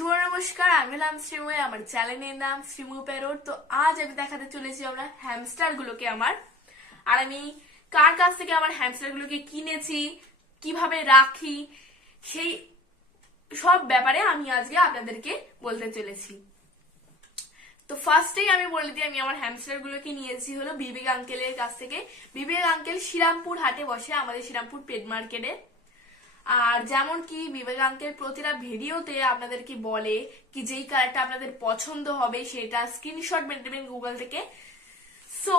শুভ নমস্কার, আমি হলাম শ্রীময়। আমার চ্যানেলের নাম শ্রীমু পেরোর। তো আজ আমি দেখাতে চলেছি আমরা হ্যামস্টার গুলোকে আর আমি কার কাছ থেকে আমার হ্যামস্টার গুলোকে কিনেছি, কিভাবে রাখি, সেই সব ব্যাপারে আমি আজকে আপনাদেরকে বলতে চলেছি। তো ফার্স্টেই আমি বলে দিই, আমি আমার হ্যামস্টার গুলোকে নিয়েছি হলো বিবেক আঙ্কেলের কাছ থেকে। বিবেক আঙ্কেল শ্রীরামপুর হাটে বসে, আমাদের শ্রীরামপুর পেট মার্কেটে। আর যেমন কি বিবেক আঙ্কেল প্রতিটা ভিডিওতে আপনাদেরকে বলে কি যেই কালারটা আপনাদের পছন্দ হবে সেটা স্ক্রিনশট মেরে নেবেন গুগল থেকে। সো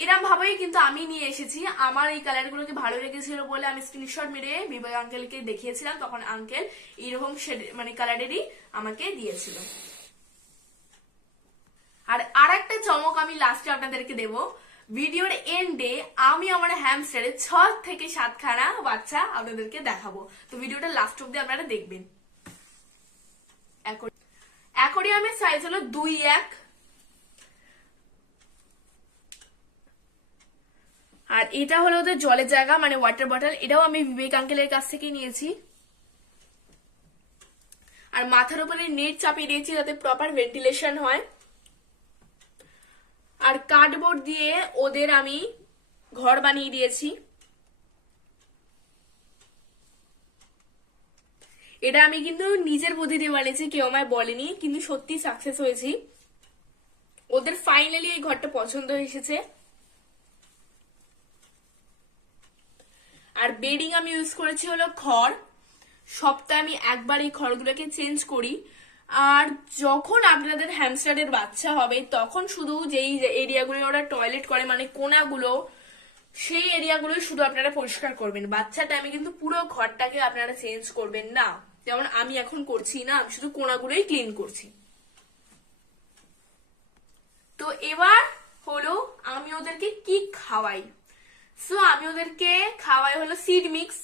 এরকম ভাবেই কিন্তু আমি নিয়ে এসেছি। আমার এই কালারগুলোকে ভালো লেগেছিল বলে আমি স্ক্রিনশট মেরে বিবেক আঙ্কেলকে দেখিয়েছিলাম, তখন আঙ্কেল এরকম মানে কালারেরই আমাকে দিয়েছিল। আর একটা চমক আমি লাস্টে আপনাদেরকে দেবো। ভিডিওর এন্ডে আমি আমার হ্যামস্টারের 6 থেকে 7 খানা বাচ্চা আপনাদেরকে দেখাবো। তো ভিডিওটা লাস্ট অব্দি আপনারা দেখবেন। অ্যাকোরিয়ামের সাইজ হলো 2-1। আর এটা হলো ওদের জলের জায়গা, মানে ওয়াটার বটল। এটাও আমি বিবেক আঙ্কেলের কাছ থেকে নিয়েছি। আর মাথার উপরে নেট চাপিয়ে দিয়েছি যাতে প্রপার ভেন্টিলেশন হয়। আর কার্ডবোর্ড দিয়ে ওদের আমি ঘর বানিয়ে দিয়েছি। এটা আমি কিন্তু নিজের বুদ্ধি দিয়ে বানিয়েছি, কেউ আমায় বলেনি, কিন্তু সত্যি সাকসেস হয়েছি। ওদের ফাইনালি এই ঘরটা পছন্দ এসেছে। আর বেডিং আমি ইউজ করেছি হলো খড়। সপ্তাহে আমি একবার এই খড়গুলোকে চেঞ্জ করি। আর যখন আপনাদের হ্যামস্টারের বাচ্চা হবে তখন শুধু যেই এরিয়াগুলো ওরা টয়লেট করে, মানে কোনাগুলো, সেই এরিয়াগুলো শুধু আপনারা পরিষ্কার করবেন। বাচ্চা টাইমে কিন্তু পুরো ঘরটাকে আপনারা চেঞ্জ করবেন না, যেমন আমি এখন করছি না, আমি শুধু কোনাগুলোই ক্লিন করছি। তো এবার হলো আমি ওদেরকে কি খাওয়াই। সো আমি ওদেরকে খাওয়াই হলো সিড মিক্স।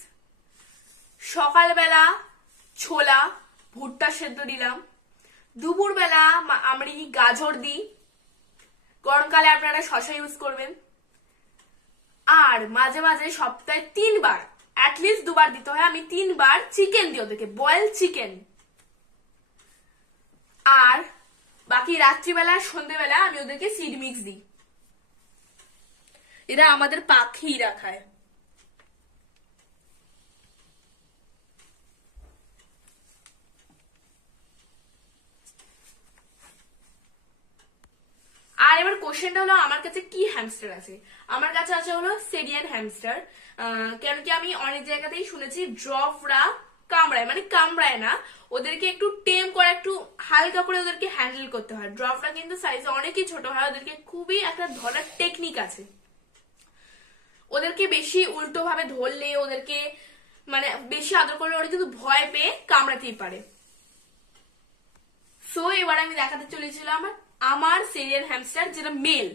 সকালবেলা ছোলা ভুট্টা সেদ্ধ দিলাম। দুপুরবেলা আমি গাজর দিই। গরমকালে আপনারা শসা ইউজ করবেন। আর মাঝে মাঝে সপ্তাহে 3 বার, অ্যাটলিস্ট 2 বার দিতে হয়, আমি 3 বার চিকেন দিই ওদেরকে, বয়েল চিকেন। আর বাকি রাত্রিবেলা সন্ধ্যেবেলা আমি ওদেরকে সিড মিক্স দিই। এরা আমাদের পাখিরা খায়। আর এবার কোশ্চেনটা হলো আমার কাছে কি হ্যামস্টার আছে। আমার কাছে আছে হলো সেরিয়ান হ্যামস্টার। কেন কি আমি অনেক জায়গাতেই শুনেছি ড্রপরা কামড়ায়, মানে কামড়ায় না, ওদেরকে একটু টেম করে, একটু হালকা করে ওদেরকে হ্যান্ডেল করতে হয়। ড্রপরা কিন্তু সাইজে অনেকই ছোট হয়, ওদেরকে খুবই একটা ধরার টেকনিক আছে। ওদেরকে বেশি উল্টো ভাবে ধরলে, ওদেরকে মানে বেশি আদর করলে ওরা কিন্তু ভয় পেয়ে কামড়াতেই পারে। সো এবার আমি দেখাতে চলেছিলাম আমার সেরিয়ান হ্যামস্টার, যেটা মেল।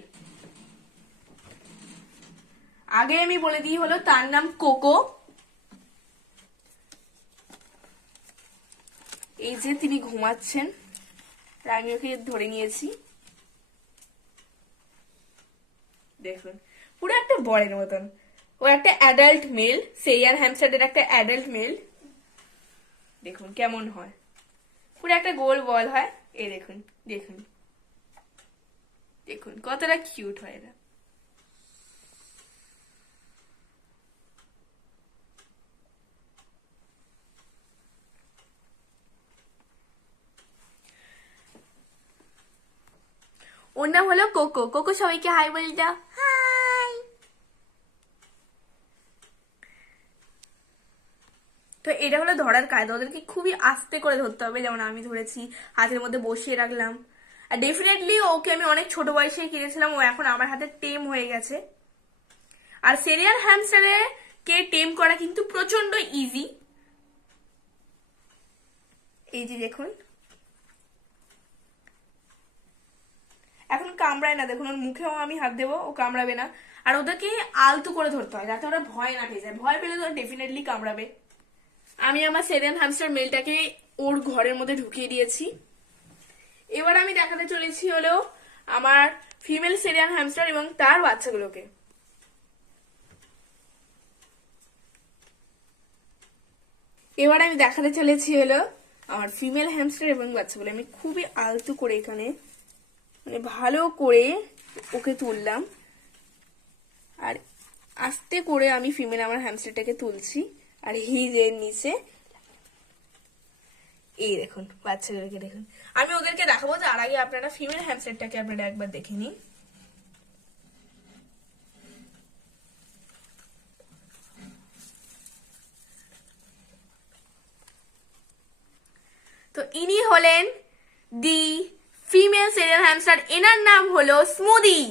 আগে আমি বলে দিই হলো তার নাম কোকো। এই যে তিনি ঘুমাচ্ছেন, আমি ওকে ধরে নিয়েছি। দেখুন পুরো একটা বরের মতন। ও একটা অ্যাডাল্ট মেল, সেরিয়ান হ্যামস্টারের একটা অ্যাডাল্ট মেল। দেখুন কেমন হয়, পুরো একটা গোল বল হয়। এই দেখুন দেখুন দেখুন কতটা কিউট হয় এরা। ওর নাম হলো কোকো। কোকো সবাইকে হাই বলটা। হাই। তো এটা হলো ধরার কায়দা, ওদেরকে খুবই আস্তে করে ধরতে হবে, যেমন আমি ধরেছি, হাতের মধ্যে বসিয়ে রাখলাম। আর ডেফিনেটলি ওকে আমি অনেক ছোট বয়সে কিনেছিলাম, ও এখন আমার হাতে টেম হয়ে গেছে। আর সেরিয়াল হ্যামস্টারে কে টেম করা কিন্তু প্রচন্ড ইজি। এই যে দেখুন এখন কামড়ায় না, দেখুন ওর মুখেও আমি হাত দেবো, ও কামড়াবে না। আর ওদেরকে আলতু করে ধরতে হয় যাতে ওরা ভয় না পেয়ে যায়, ভয় পেলে তো ডেফিনেটলি কামড়াবে। আমি আমার সেরিয়ান হ্যামস্টার মেলটাকে ওর ঘরের মধ্যে ঢুকিয়ে দিয়েছি। এবার আমি দেখাতে চলেছি হলো আমার ফিমেল সেরিয়ান হ্যামস্টার এবং তার বাচ্চাগুলোকে। এবার আমি দেখাতে চলেছি হলো আমার ফিমেল হ্যামস্টার এবং বাচ্চাগুলো আমি খুবই আলতু করে এখানে মানে ভালো করে ওকে তুললাম, আর আস্তে করে আমি ফিমেল আমার হ্যামস্টারটাকে তুলছি। আর হিজের নিচে এই দেখুন বাচ্চাগুলোকে দেখুন, আমি ওদেরকে দেখাবো, তার আগে আপনারা ফিমেল হ্যামস্টারটাকে আপনারা একবার দেখে নিন। তো ইনি হলেন দি ফিমেল সিরিয়াল হ্যামস্টার, এনার নাম হলো স্মুদি।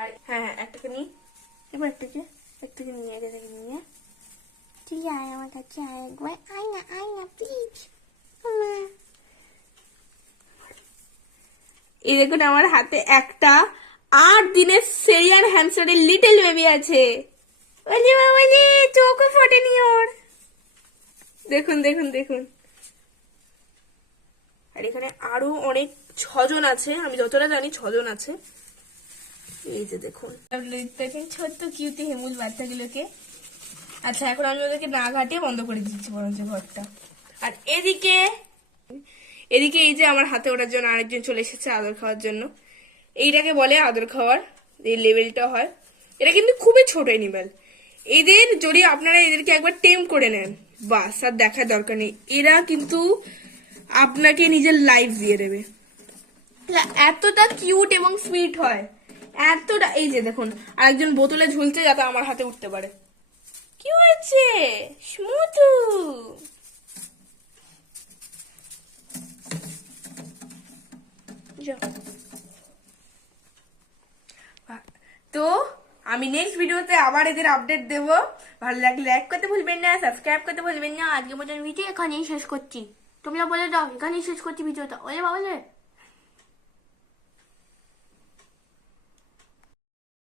আর হ্যাঁ হ্যাঁ একটাকে নিই, এবার একটাকে নিয়ে এটাকে নিয়ে তুই আয় আমার কাছে, আয় একবার, আয় না প্লিজ। এই দেখুন আমার হাতে একটা 8 দিনের সেরিয়ান হ্যামস্টারের লিটল বেবি আছে। বলি বাবলি চোখও ফোটেনি ওর, দেখুন দেখুন দেখুন। আর এখানে আরো অনেক 6 জন আছে, আমি যতটা জানি 6 জন আছে। এই যে দেখুন দেখেন ছোট্ট কিউটি হেমুল বাচ্চাগুলোকে। আচ্ছা এখন আমি ওদেরকে না ঘাটিয়ে বন্ধ করে দিচ্ছি বরঞ্চ ঘরটা। আর এদিকে এই যে আমার হাতে ওঠার জন্য আরেকজন চলে এসেছে আদর খাওয়ার জন্য। এইটাকে বলে আদর খাওয়ার এই লেভেলটা হয়। এটা কিন্তু খুবই ছোট এনিম্যাল। এদের যদি আপনারা এদেরকে একবার টেম করে নেন, বাস আর দেখার দরকার নেই, এরা কিন্তু আপনাকে নিজের লাইফ দিয়ে দেবে। এতটা কিউট এবং সুইট হয়, এতটা। এই যে দেখুন আরেকজন বোতলে ঝুলছে যাতে আমার হাতে উঠতে পারে। কি হয়েছে স্মুতু? তো আমি নেক্সট ভিডিওতে আবার এদের আপডেট দেব। ভালো লাগলে লাইক করতে ভুলবেন না, সাবস্ক্রাইব করতে ভুলবেন না। আজকের মতন ভিডিও এখানেই শেষ করছি। তোমরা বলে দাও, এখানেই শেষ করছি ভিডিওটা। ওরে বাবা।